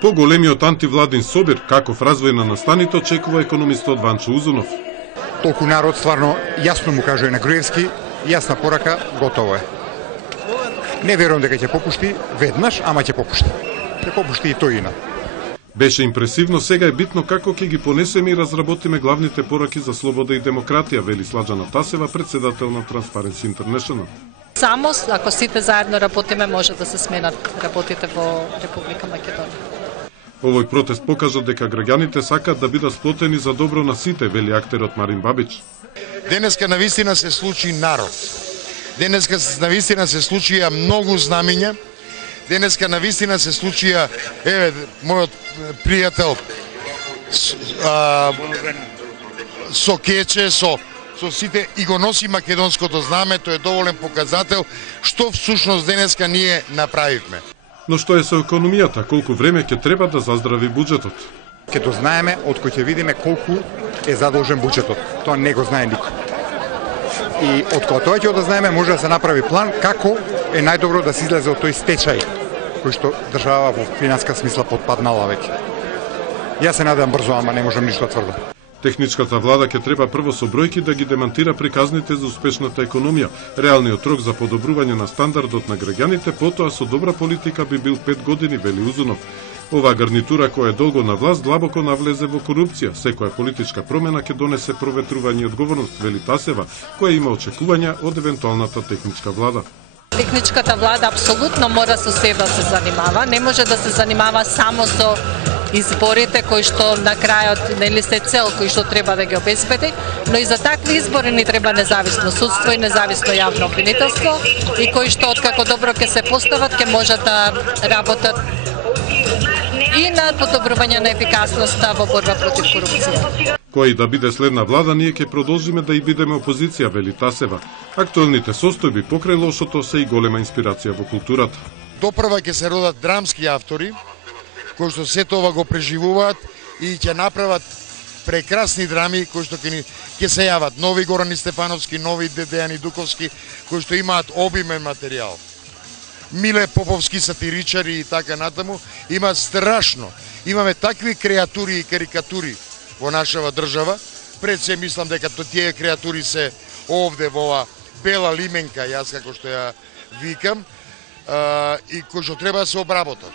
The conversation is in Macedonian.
Поголемиот антивладин собир, каков развој на настаните, очекува економистот Ванчо Узунов. Толку народ стварно јасно му кажува на Груевски, јасна порака, готово е. Не верувам дека ќе попушти веднаш, ама ќе попушти. Ќе попушти и тој ина. Беше импресивно, сега е битно како ќе ги понесеме и разработиме главните пораки за слобода и демократија, вели Слаđana Тасева, председател на Transparency International. Само ако сите заедно работиме, може да се сменат работите во Република Македонија. Овој протест покажа дека граѓаните сакаат да бидат сплотени за добро на сите, вели актерот Марин Бабич. Денеска навистина се случи народ. Денеска навистина се случија многу знамиња. Денеска навистина се случија, мојот пријател со кече, со сите и го носи македонското знаме, тој е доволен показател што всушност денеска ние направивме. Но што е со економијата, колку време ќе треба да заздрави буџетот? Ќе дознаеме од кој ќе видиме колку е задолжен буџетот. Тоа не го знае никој. И од кога тоа ќе дознаеме, може да се направи план како е најдобро да се излезе од тој стечај кој што држава во финанска смисла подпаднала веќе. Јас се надевам брзо, ама не можам ништо тврдо. Техничката влада ќе треба прво со бројки да ги демантира приказните за успешната економија. Реалниот рок за подобрување на стандардот на граѓаните, потоа со добра политика би бил 5 години, вели Узунов. Оваа гарнитура која е долго на власт длабоко навлезе во корупција. Секоја политичка промена ќе донесе проветрување и одговорност, вели Тасева, која има очекувања од евентуалната техничка влада. Техничката влада апсолутно мора со себе да се занимава, не може да се занимава само со изборите кои што на крајот нели се цел кои што треба да ги обезбеди, но и за такви избори ни треба независно судство и независно јавно обвинителство и кои што откако добро ќе се постават ќе можат да работат и на подобрување на ефикасноста во борба против корупција. Кој да биде следна влада, ние ќе продолжиме да и бидеме опозиција, вели Тасева. Актуелните состојби покрај лошото се и голема инспирација во културата. Допрва ќе се родат драмски автори кои што сето ова го преживуваат и ќе направат прекрасни драми кои што ќе се јават нови Горани Стефановски, нови Дејани Дуковски кои што имаат обимен материјал. Миле Поповски сатиричари и така натаму, има страшно. Имаме такви креатури и карикатури во нашава држава. Пред се мислам дека тие креатури се овде во ова бела лименка, јас како што ја викам, и кои што треба да се обработат.